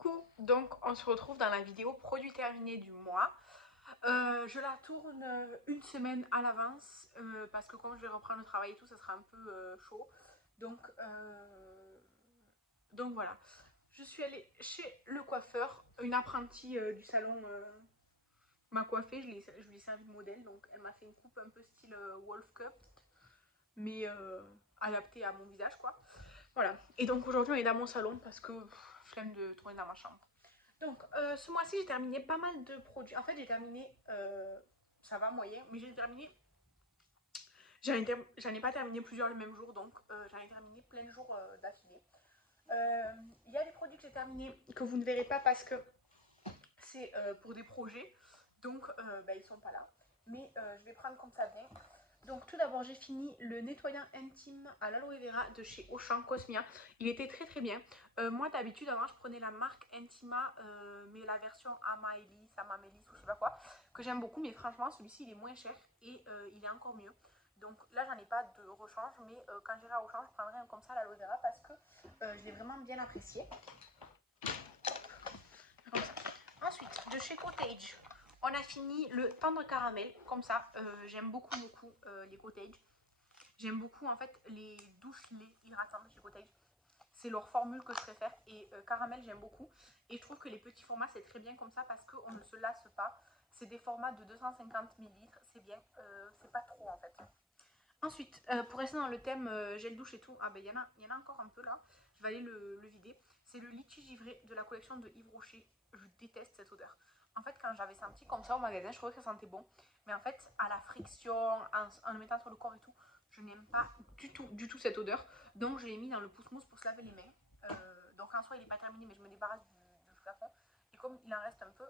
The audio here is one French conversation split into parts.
Coucou, donc on se retrouve dans la vidéo produit terminé du mois. Je la tourne une semaine à l'avance parce que quand je vais reprendre le travail et tout, ça sera un peu chaud. Donc, donc voilà, je suis allée chez le coiffeur, une apprentie du salon m'a coiffée, je lui ai servi de modèle, donc elle m'a fait une coupe un peu style wolf cut, mais adaptée à mon visage quoi. Voilà, et donc aujourd'hui on est dans mon salon parce que flemme de tourner dans ma chambre. Donc, ce mois-ci, j'ai terminé pas mal de produits. En fait, j'ai terminé, ça va moyen, mais j'ai terminé, j'en ai pas terminé plusieurs le même jour, donc j'en ai terminé plein de jours d'affilée. Il y a des produits que j'ai terminés que vous ne verrez pas parce que c'est pour des projets, donc bah, ils sont pas là. Mais je vais prendre comme ça vient. Donc tout d'abord j'ai fini le nettoyant intime à l'aloe vera de chez Auchan Cosmia. Il était très très bien. Moi d'habitude avant je prenais la marque Intima mais la version Amaelis, Amamelis ou je sais pas quoi, que j'aime beaucoup, mais franchement celui-ci il est moins cher et il est encore mieux. Donc là j'en ai pas de rechange, mais quand j'irai à Auchan je prendrai un comme ça l'aloe vera parce que je l'ai vraiment bien apprécié. Comme ça. Ensuite de chez Cottage, on a fini le tendre caramel, comme ça, j'aime beaucoup les Cottage. J'aime beaucoup en fait les douches lait hydratantes de chez Cottage. C'est leur formule que je préfère et caramel j'aime beaucoup. Et je trouve que les petits formats c'est très bien comme ça parce qu'on ne se lasse pas. C'est des formats de 250 ml, c'est bien, c'est pas trop en fait. Ensuite, pour rester dans le thème gel douche et tout, ah ben y en a encore un peu là, je vais aller le vider. C'est le litchi givré de la collection de Yves Rocher. Je déteste cette odeur. En fait, quand j'avais senti comme ça au magasin, je trouvais que ça sentait bon. Mais en fait, à la friction, en le mettant sur le corps et tout, je n'aime pas du tout cette odeur. Donc, je l'ai mis dans le pouce-mousse pour se laver les mains. Donc, en soi, il n'est pas terminé, mais je me débarrasse du flacon. Et comme il en reste un peu,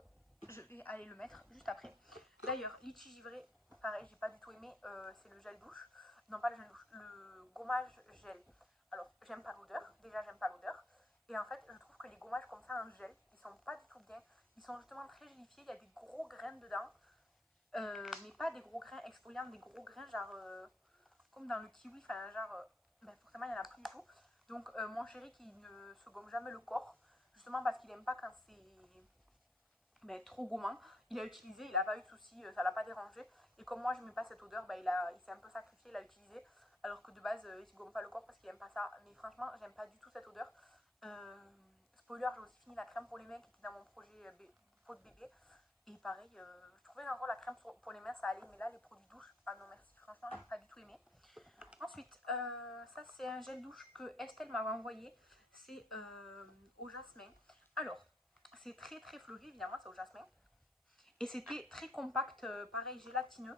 je vais aller le mettre juste après. D'ailleurs, litchi givré, pareil, j'ai pas du tout aimé, c'est le gel douche. Non, pas le gel douche, le gommage gel. Alors, j'aime pas l'odeur, déjà j'aime pas l'odeur. Et en fait, je trouve que les gommages comme ça en gel, ils sont pas du tout bien. Ils sont justement très gélifiés, il y a des gros grains dedans. Mais pas des gros grains exfoliants, des gros grains genre comme dans le kiwi, enfin genre, ben forcément il n'y en a plus du tout. Donc mon chéri qui ne se gomme jamais le corps, justement parce qu'il aime pas quand c'est ben, trop gourmand, il a utilisé, il n'a pas eu de soucis, ça l'a pas dérangé. Et comme moi je n'aimais pas cette odeur, ben, il s'est un peu sacrifié, il a utilisé, alors que de base il se gomme pas le corps parce qu'il aime pas ça. Mais franchement, j'aime pas du tout cette odeur. Euh, Spoiler, j'ai aussi fini la crème pour les mains qui était dans mon projet peau de bébé. Et pareil, je trouvais encore la crème pour les mains ça allait, mais là les produits douche, ah non merci, franchement j'ai pas du tout aimé. Ensuite, ça c'est un gel douche que Estelle m'avait envoyé, c'est au jasmin. Alors, c'est très très fleuri évidemment, c'est au jasmin. Et c'était très compact, pareil gélatineux.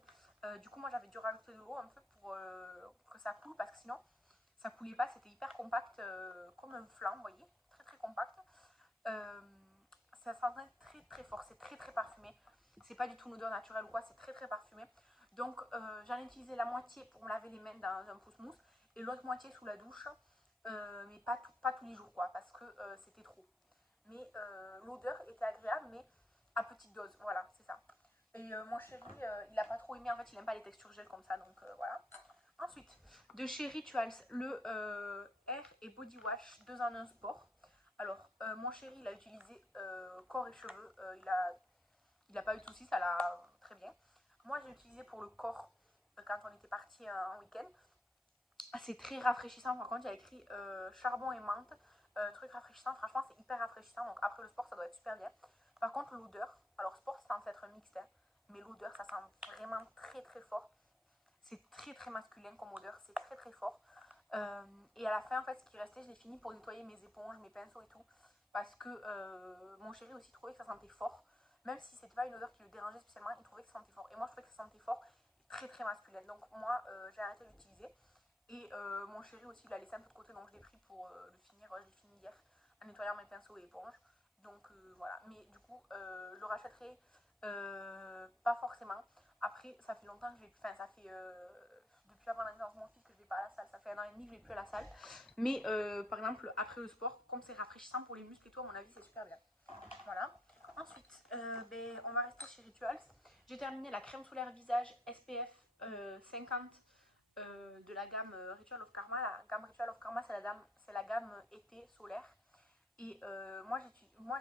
Du coup moi j'avais dû rajouter de l'eau un peu pour que ça coule parce que sinon ça coulait pas, c'était hyper compact comme un flan, vous voyez, très très compact. Euh, Ça sent très très fort, c'est très très parfumé. C'est pas du tout une odeur naturelle ou quoi, c'est très très parfumé. Donc j'en ai utilisé la moitié pour me laver les mains dans un pouce-mousse et l'autre moitié sous la douche, mais pas tous les jours quoi, parce que c'était trop. Mais l'odeur était agréable, mais à petite dose, voilà, c'est ça. Et mon chéri, il a pas trop aimé, en fait, il aime pas les textures gel comme ça, donc voilà. Ensuite, de chez Rituals, le Air et Body Wash 2 en 1 sport. Alors, mon chéri, il a utilisé corps et cheveux. Il a pas eu de soucis, ça l'a très bien. Moi, j'ai utilisé pour le corps quand on était parti en week-end. C'est très rafraîchissant. Par contre, il y a écrit charbon et menthe. Truc rafraîchissant, franchement, c'est hyper rafraîchissant. Donc, après le sport, ça doit être super bien. Par contre, l'odeur, alors sport, c'est censé être mixte, hein, mais l'odeur, ça sent vraiment très très fort. C'est très très masculin comme odeur, c'est très très fort. Et à la fin, en fait, ce qui restait, je l'ai fini pour nettoyer mes éponges, mes pinceaux et tout. Parce que mon chéri aussi trouvait que ça sentait fort. Même si c'était pas une odeur qui le dérangeait spécialement, il trouvait que ça sentait fort. Et moi, je trouvais que ça sentait fort, très très masculin. Donc moi, j'ai arrêté d'utiliser. Et mon chéri aussi, il l'a laissé un peu de côté, donc je l'ai pris pour le finir. Je l'ai fini hier en nettoyant mes pinceaux et éponges. Donc voilà. Mais du coup, je le rachèterai pas forcément. Après, ça fait longtemps que j'ai. Enfin, ça fait depuis avant la naissance de mon fils que je vais pas à la salle. Ça fait 1 an et demi que je vais plus à la salle. Mais par exemple, après le sport, comme c'est rafraîchissant pour les muscles et tout, à mon avis, c'est super bien. Voilà. Ensuite, ben, on va rester chez Rituals. J'ai terminé la crème solaire visage SPF 50 de la gamme Ritual of Karma. La gamme Ritual of Karma, c'est la gamme été solaire. Et moi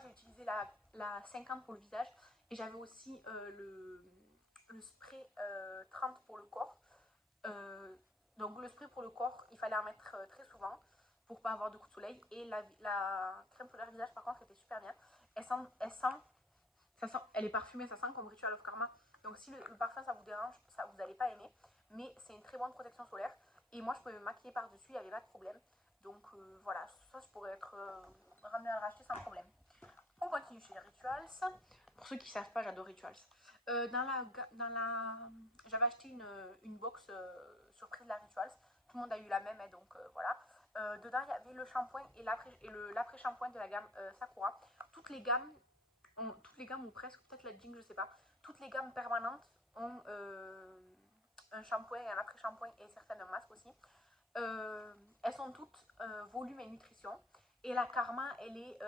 j'ai utilisé la 50 pour le visage. Et j'avais aussi le spray 30 pour le corps. Donc le spray pour le corps, il fallait en mettre très souvent pour pas avoir de coups de soleil. Et la crème solaire visage, par contre, était super bien. Elle est parfumée, ça sent comme Ritual of Karma. Donc si le parfum ça vous dérange, ça vous n'allez pas aimer. Mais c'est une très bonne protection solaire. Et moi je pouvais me maquiller par-dessus, il n'y avait pas de problème. Donc voilà, ça je pourrais être ramené à le racheter sans problème. On continue chez Rituals. Pour ceux qui ne savent pas, j'adore Rituals. J'avais acheté une box surprise de la Rituals. Tout le monde a eu la même, donc voilà. Dedans, il y avait le shampoing et l'après-shampoing de la gamme Sakura. Toutes les gammes ou presque, peut-être la Jing, je sais pas. Toutes les gammes permanentes ont un shampoing, un après-shampoing et certaines un masque aussi. Elles sont toutes volume et nutrition. Et la Karma, elle est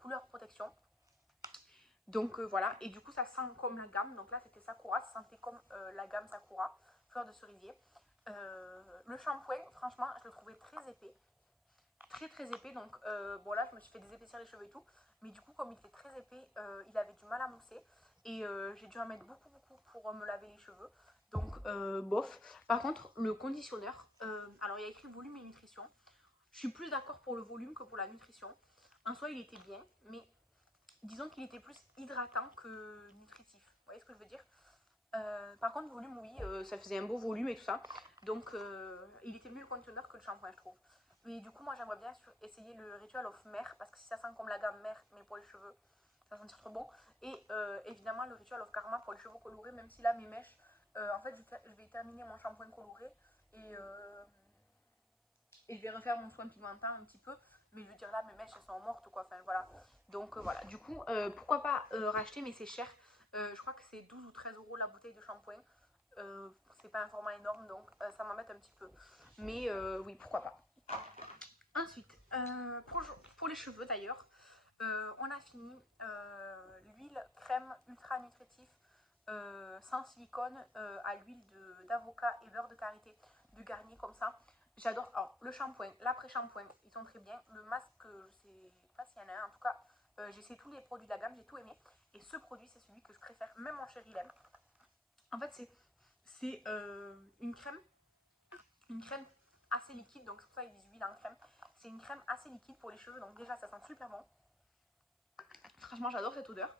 couleur protection. Donc voilà, et du coup ça sent comme la gamme. Donc là c'était Sakura, ça sentait comme la gamme Sakura, fleur de cerisier. Le shampoing, franchement, je le trouvais très épais. Très épais, donc bon là je me suis fait désépaissir les cheveux et tout. Mais du coup comme il était très épais, il avait du mal à mousser. Et j'ai dû en mettre beaucoup pour me laver les cheveux. Donc bof. Par contre le conditionneur, alors il y a écrit volume et nutrition. Je suis plus d'accord pour le volume que pour la nutrition. En soi il était bien, mais disons qu'il était plus hydratant que nutritif. Vous voyez ce que je veux dire? Par contre, volume, oui, ça faisait un beau volume et tout ça. Donc, il était mieux le conditioner que le shampoing, je trouve. Mais du coup, moi, j'aimerais bien essayer le Ritual of Mer, parce que si ça sent comme la gamme Mer, mais pour les cheveux, ça va sentir trop bon. Et évidemment, le Ritual of Karma pour les cheveux colorés, même si là, mes mèches, en fait, je vais terminer mon shampoing coloré et je vais refaire mon soin pigmentant un petit peu. Mais je veux dire, là, mes mèches, elles sont mortes, quoi. Enfin, voilà. Donc, voilà. Du coup, pourquoi pas racheter, mais c'est cher. Je crois que c'est 12 ou 13 euros la bouteille de shampoing. C'est pas un format énorme, donc ça m'embête un petit peu. Mais oui, pourquoi pas. Ensuite, pour les cheveux d'ailleurs, on a fini l'huile crème ultra nutritif sans silicone à l'huile d'avocat et beurre de karité de Garnier comme ça. J'adore. Alors, le shampoing, l'après-shampoing, ils sont très bien. Le masque, je sais pas s'il y en a un. En tout cas, j'ai essayé tous les produits de la gamme, j'ai tout aimé. Et ce produit, c'est celui que je préfère. Même mon chéri l'aime. En fait, c'est une crème assez liquide. Donc, c'est pour ça qu'ils disent huile en crème. C'est une crème assez liquide pour les cheveux. Donc, déjà, ça sent super bon. Franchement, j'adore cette odeur.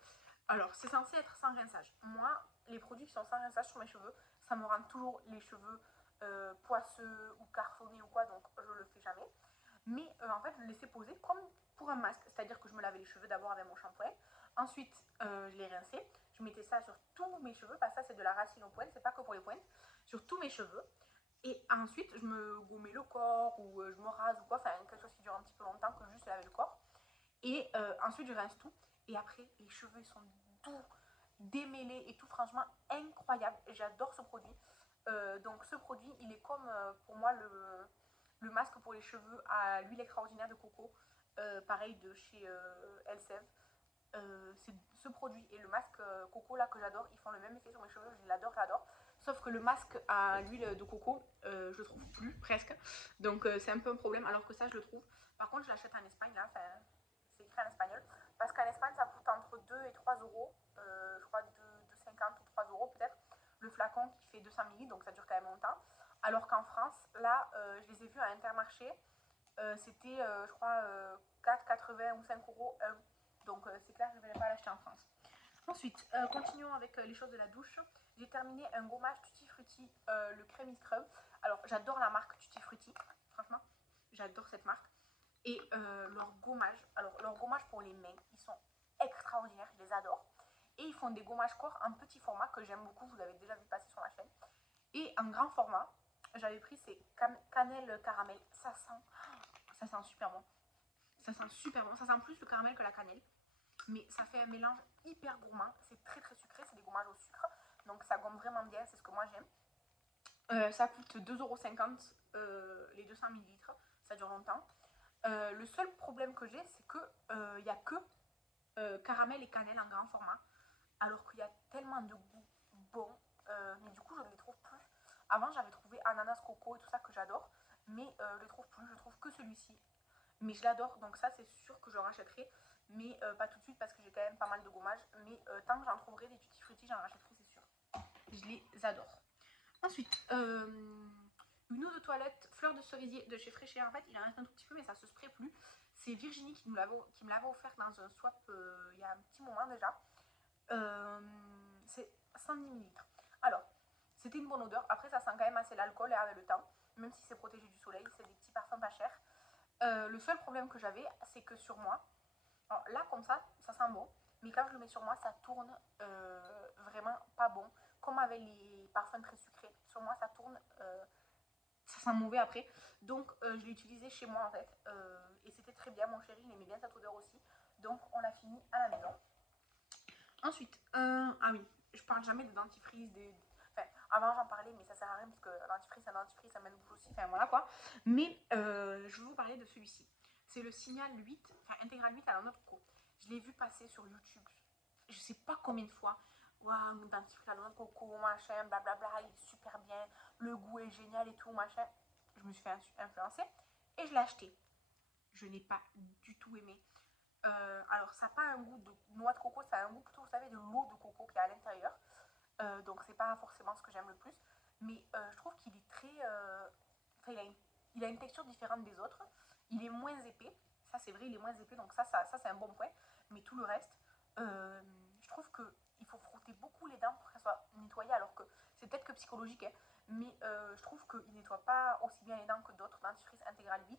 Alors, c'est censé être sans rinçage. Moi, les produits qui sont sans rinçage sur mes cheveux, ça me rend toujours les cheveux poisseux ou cartonnés ou quoi, donc je le fais jamais. Mais en fait, je le laissais poser comme pour un masque, c'est-à-dire que je me lavais les cheveux d'abord avec mon shampoing, ensuite je les rinçais, je mettais ça sur tous mes cheveux, parce que ça c'est de la racine aux pointes, c'est pas que pour les pointes, sur tous mes cheveux. Et ensuite, je me gommais le corps ou je me rase ou quoi, enfin quelque chose qui dure un petit peu longtemps que juste laver le corps. Et ensuite, je rince tout. Et après, les cheveux ils sont doux, démêlés et tout, franchement incroyable. J'adore ce produit. Donc ce produit, il est comme pour moi le masque pour les cheveux à l'huile extraordinaire de coco, pareil de chez Elseve. C'est ce produit et le masque coco là que j'adore, ils font le même effet sur mes cheveux, je l'adore, j'adore. Sauf que le masque à l'huile de coco, je le trouve plus presque. Donc c'est un peu un problème, alors que ça je le trouve. Par contre, je l'achète en Espagne là, c'est écrit en espagnol. Parce qu'en Espagne, ça coûte entre 2 et 3 euros. Je crois 2,50 ou 3 euros peut-être. Le flacon qui fait 200 ml, donc ça dure quand même longtemps. Alors qu'en France, là, je les ai vus à Intermarché. C'était, je crois, 4,80 ou 5 euros. Donc c'est clair, je ne vais pas l'acheter en France. Ensuite, continuons avec les choses de la douche. J'ai terminé un gommage Tutti Frutti, le Creamy Scrub. Alors, j'adore la marque Tutti Frutti, franchement, j'adore cette marque. Et leur gommage, alors leur gommage pour les mains, ils sont extraordinaires, je les adore. Et ils font des gommages corps en petit format que j'aime beaucoup, vous l'avez déjà vu passer sur ma chaîne. Et en grand format, j'avais pris ces cannelle caramel, ça sent super bon. Ça sent super bon, ça sent plus le caramel que la cannelle. Mais ça fait un mélange hyper gourmand, c'est très sucré, c'est des gommages au sucre. Donc ça gomme vraiment bien, c'est ce que moi j'aime. Ça coûte 2,50 € les 200 ml, ça dure longtemps. Le seul problème que j'ai, c'est que il n'y a que caramel et cannelle en grand format, alors qu'il y a tellement de goûts bons, mais du coup je ne les trouve plus. Avant j'avais trouvé ananas, coco et tout ça que j'adore, mais je les trouve plus, je trouve que celui-ci. mais je l'adore, donc ça c'est sûr que je le rachèterai, mais pas tout de suite parce que j'ai quand même pas mal de gommage, mais tant que j'en trouverai des tutti frutti, j'en rachèterai, c'est sûr. Je les adore. Ensuite, une eau de toilette fleur de cerisier de chez Fraîcheur. En fait, il en reste un tout petit peu, mais ça se spray plus. C'est Virginie qui me l'avait offert dans un swap il y a un petit moment déjà. C'est 110 ml. Alors, c'était une bonne odeur. Après, ça sent quand même assez l'alcool avec le temps. Même si c'est protégé du soleil, c'est des petits parfums pas chers. Le seul problème que j'avais, c'est que sur moi, alors là, comme ça sent bon. Mais quand je le mets sur moi, ça tourne vraiment pas bon. Comme avec les parfums très sucrés. Sur moi, ça tourne, ça sent mauvais après. Donc, je l'ai utilisé chez moi en fait. Et c'était très bien. Mon chéri, il aimait bien cette odeur aussi. Donc, on l'a fini à la maison. Ensuite, ah oui, je parle jamais de dentifrice, enfin, avant j'en parlais, mais ça sert à rien parce que dentifrice, ça mène bouche aussi, enfin voilà quoi. Mais je vais vous parler de celui-ci. C'est le Signal 8, enfin Intégral 8 à la noix de coco. Je l'ai vu passer sur YouTube, je sais pas combien de fois. Waouh, mon dentifrice à la noix de coco, machin, blablabla, il est super bien, le goût est génial et tout, machin. Je me suis fait influencer et je l'ai acheté. Je n'ai pas du tout aimé. Alors ça n'a pas un goût de noix de coco, ça a un goût plutôt, vous savez, de l'eau de coco qui est à l'intérieur. Donc c'est pas forcément ce que j'aime le plus. Mais je trouve qu'il est très... enfin, il a une texture différente des autres. Il est moins épais. Ça c'est vrai, il est moins épais. Donc ça c'est un bon point. Mais tout le reste, je trouve qu'il faut frotter beaucoup les dents pour qu'elles soient nettoyées. Alors que c'est peut-être que psychologique. Hein, mais je trouve qu'il nettoie pas aussi bien les dents que d'autres dentifrice intégral 8.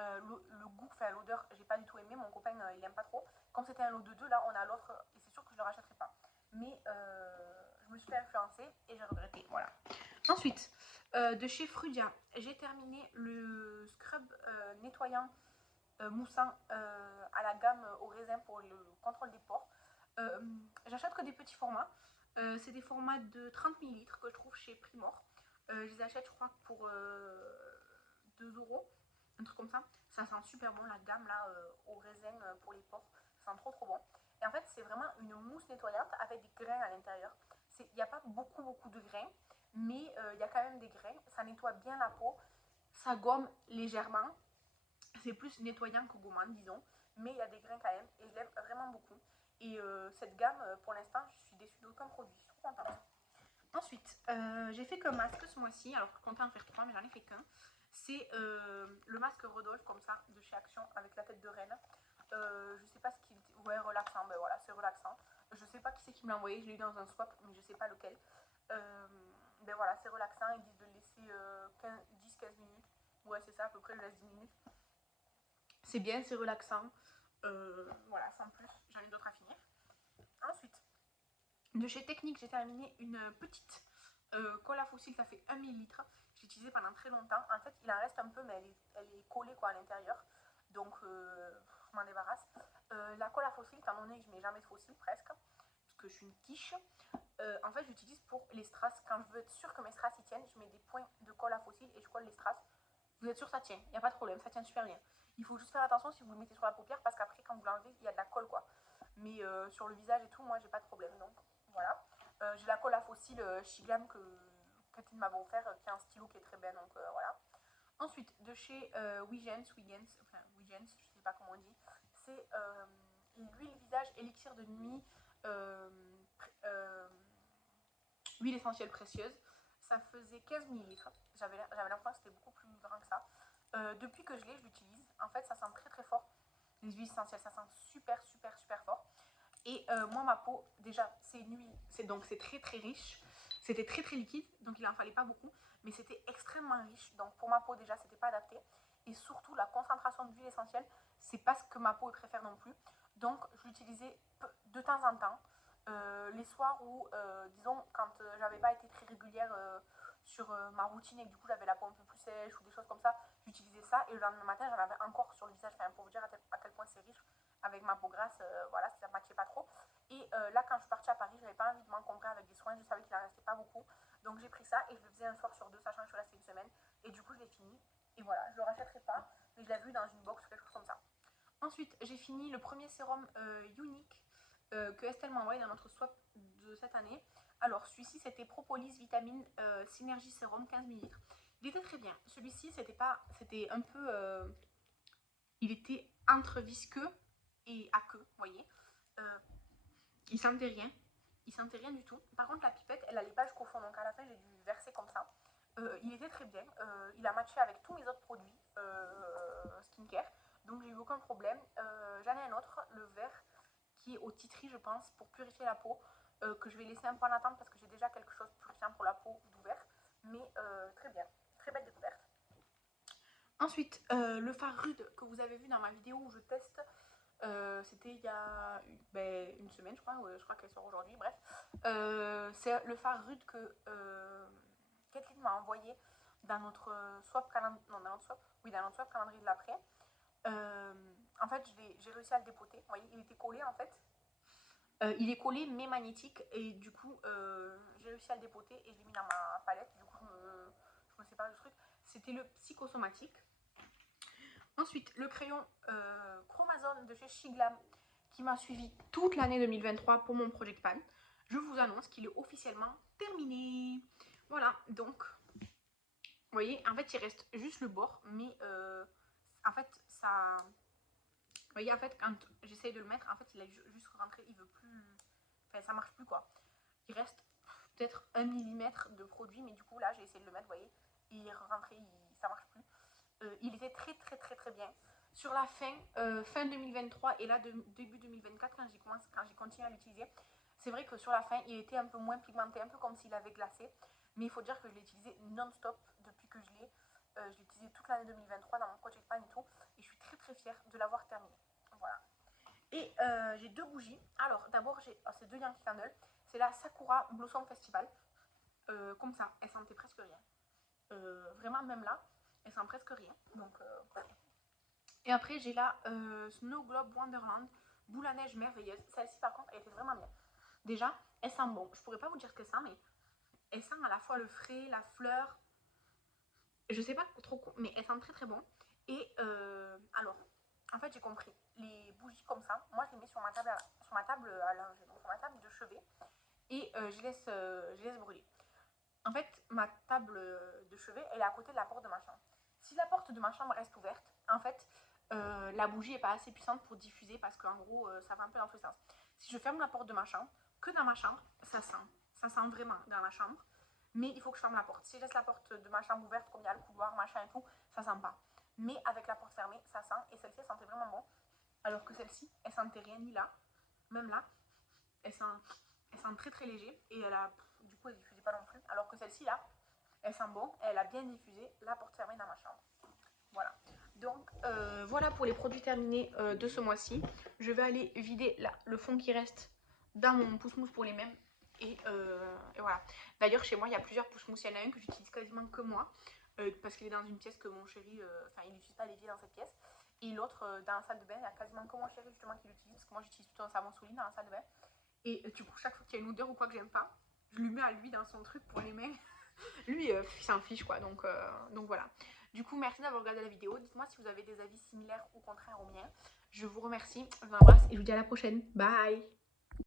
Le goût, enfin l'odeur, j'ai pas du tout aimé. Mon copain, il aime pas trop. Comme c'était un lot de deux, là, on a l'autre et c'est sûr que je le rachèterai pas. Mais je me suis fait influencer et j'ai regretté. Voilà. Ensuite, de chez Frudia, j'ai terminé le scrub nettoyant moussant à la gamme au raisin pour le contrôle des pores. J'achète que des petits formats. C'est des formats de 30 ml que je trouve chez Primor. Je les achète, je crois, pour 2 €, un truc comme ça. Ça sent super bon, la gamme là au raisin pour les pores. Ça sent trop trop bon. Et en fait, c'est vraiment une mousse nettoyante avec des grains à l'intérieur. Il n'y a pas beaucoup de grains, mais il y a quand même des grains. Ça nettoie bien la peau. Ça gomme légèrement. C'est plus nettoyant que gommant, disons. Mais il y a des grains quand même. Et je l'aime vraiment beaucoup. Et cette gamme, pour l'instant, je suis déçue d'aucun produit. Je suis trop contente. Ensuite, j'ai fait qu'un masque ce mois-ci. Alors, je comptais en faire 3, mais j'en ai fait qu'un. C'est le masque Rodolphe, comme ça, de chez Action, avec la tête de reine. Je sais pas ce qu'il... Ouais, relaxant, ben voilà, c'est relaxant. Je sais pas qui c'est qui me l'a envoyé, je l'ai eu dans un swap, mais je sais pas lequel. Ben voilà, c'est relaxant, ils disent de le laisser 10-15 minutes. Ouais, c'est ça, à peu près, je laisse 10 minutes. C'est bien, c'est relaxant. Voilà, sans plus, j'en ai d'autres à finir. Ensuite, de chez Technique, j'ai terminé une petite colle à fossiles, ça fait 1 ml. J'ai utilisé pendant très longtemps. En fait, il en reste un peu, mais elle est collée quoi, à l'intérieur. Donc, je m'en débarrasse. La colle à fossiles, étant donné que je mets jamais de fossiles presque, parce que je suis une quiche, en fait, j'utilise pour les strass. Quand je veux être sûre que mes strass y tiennent, je mets des points de colle à fossiles et je colle les strass. Vous êtes sûr que ça tient, il n'y a pas de problème, ça tient super bien. Il faut juste faire attention si vous le mettez sur la paupière parce qu'après, quand vous l'enlevez, il y a de la colle quoi. Mais sur le visage et tout, moi, j'ai pas de problème. Donc, voilà. J'ai la colle à fossiles Shiglam que Catherine m'avait offert, qui est un stylo qui est très bien. Donc, voilà. Ensuite, de chez Wigens, je sais pas comment on dit, c'est l'huile visage élixir de nuit, euh, huile essentielle précieuse. Ça faisait 15 ml. J'avais l'impression que c'était beaucoup plus grand que ça. Depuis que je l'utilise. En fait, ça sent très très fort. Les huiles essentielles, ça sent super fort. Et moi, ma peau, déjà, c'est une huile, c'est très très riche. C'était très très liquide, donc il en fallait pas beaucoup, mais c'était extrêmement riche. Donc pour ma peau, déjà, c'était pas adapté. Et surtout, la concentration d'huile essentielle, c'est pas ce que ma peau préfère non plus. Donc je l'utilisais de temps en temps. Les soirs où, disons, quand j'avais pas été très régulière sur ma routine et que du coup j'avais la peau un peu plus sèche ou des choses comme ça, j'utilisais ça et le lendemain matin j'en avais encore sur le visage, enfin, pour vous dire à quel point c'est riche. Avec ma peau grasse, voilà, ça ne matchait pas trop. Et là, quand je suis partie à Paris, j'avais pas envie de m'encombrer avec des soins, je savais qu'il en restait pas beaucoup. Donc j'ai pris ça et je le faisais un soir sur deux, sachant que je suis restée une semaine. Et du coup, je l'ai fini. Et voilà, je le rachèterai pas, mais je l'ai vu dans une box ou quelque chose comme ça. Ensuite, j'ai fini le premier sérum Unique que Estelle m'a envoyé dans notre swap de cette année. Alors, celui-ci, c'était Propolis Vitamine Synergie Sérum 15 ml. Il était très bien. Celui-ci, c'était un peu il était entre visqueux et aqueux, vous voyez. Il sentait rien. Il sentait rien du tout. Par contre, la pipette, elle allait pas jusqu'au fond. Donc à la fin, j'ai dû verser comme ça. Il était très bien. Il a matché avec tous mes autres produits skincare. Donc j'ai eu aucun problème. J'en ai un autre, le vert, qui est au titri, je pense, pour purifier la peau. Que je vais laisser un peu en attente parce que j'ai déjà quelque chose de purifiant pour la peau d'ouvert. Mais très bien. Très belle découverte. Ensuite, le fard rude que vous avez vu dans ma vidéo où je teste. C'était il y a une semaine, je crois qu'elle sort aujourd'hui, bref. C'est le fard rude que Kathleen m'a envoyé dans notre swap calendrier, non, dans notre swap, oui, dans notre swap calendrier de l'après. En fait, j'ai réussi à le dépoter. Vous voyez, il était collé en fait. Il est collé mais magnétique et du coup, j'ai réussi à le dépoter et je l'ai mis dans ma palette. Du coup, je me sépare du truc. C'était le psychosomatique. Ensuite, le crayon Chromazone de chez Shiglam qui m'a suivi toute l'année 2023 pour mon Project Pan. Je vous annonce qu'il est officiellement terminé. Voilà, donc, vous voyez, en fait, il reste juste le bord, mais en fait, ça... Vous voyez, en fait, quand j'essaye de le mettre, en fait, il a juste rentré, il veut plus... Enfin, ça marche plus, quoi. Il reste peut-être 1 mm de produit, mais du coup, là, j'ai essayé de le mettre, vous voyez, il est rentré, ça marche plus. Il était très bien. Sur la fin 2023 et là début 2024 quand j'ai continué à l'utiliser, c'est vrai que sur la fin il était un peu moins pigmenté, un peu comme s'il avait glacé, mais il faut dire que je l'ai utilisé non-stop depuis que je l'ai. Je l'ai utilisé toute l'année 2023 dans mon Project Pan et tout, et je suis très fière de l'avoir terminé. Voilà. Et j'ai deux bougies. Alors d'abord c'est deux Yankee Candle. C'est la Sakura Blossom Festival. Comme ça, elle sentait presque rien. Vraiment même là, elle sent presque rien. Donc voilà. Et après j'ai la Snow Globe Wonderland boule à neige merveilleuse. Celle-ci par contre elle était vraiment bien. Déjà elle sent bon. Je pourrais pas vous dire ce qu'elle sent, mais elle sent à la fois le frais, la fleur. Je sais pas trop, mais elle sent très bon. Et alors, en fait j'ai compris. Les bougies comme ça, moi je les mets sur ma table à linge, donc sur ma table de chevet. Et je laisse brûler. En fait, ma table de chevet, elle est à côté de la porte de ma chambre. Si la porte de ma chambre reste ouverte, en fait, la bougie n'est pas assez puissante pour diffuser parce qu'en gros, ça va un peu dans tous les sens. Si je ferme la porte de ma chambre, que dans ma chambre, ça sent. Ça sent vraiment dans la chambre. Mais il faut que je ferme la porte. Si je laisse la porte de ma chambre ouverte, comme il y a le couloir, machin et tout, ça sent pas. Mais avec la porte fermée, ça sent. Et celle-ci, elle sentait vraiment bon. Alors que celle-ci, elle sentait rien ni là. Même là, elle sent très léger. Et du coup, elle diffusait pas non plus. Alors que celle-ci, là, elle sent bon. Elle a bien diffusé, la porte fermée dans ma chambre. Voilà. Donc voilà pour les produits terminés de ce mois-ci. Je vais aller vider là, le fond qui reste dans mon pousse-mousse pour les mêmes. Et voilà. D'ailleurs chez moi il y a plusieurs pousse-mousse. Il y en a un que j'utilise quasiment que moi. Parce qu'il est dans une pièce que mon chéri... Enfin il n'utilise pas l'évier dans cette pièce. Et l'autre dans la salle de bain, il y a quasiment que mon chéri justement qui l'utilise. Parce que moi j'utilise plutôt un savon sous lit dans la salle de bain. Et du coup chaque fois qu'il y a une odeur ou quoi que j'aime pas, je lui mets à lui dans son truc pour les mains. Lui il s'en fiche quoi. Donc voilà. Du coup, merci d'avoir regardé la vidéo. Dites-moi si vous avez des avis similaires ou contraires aux miens. Je vous remercie, je vous embrasse et je vous dis à la prochaine. Bye!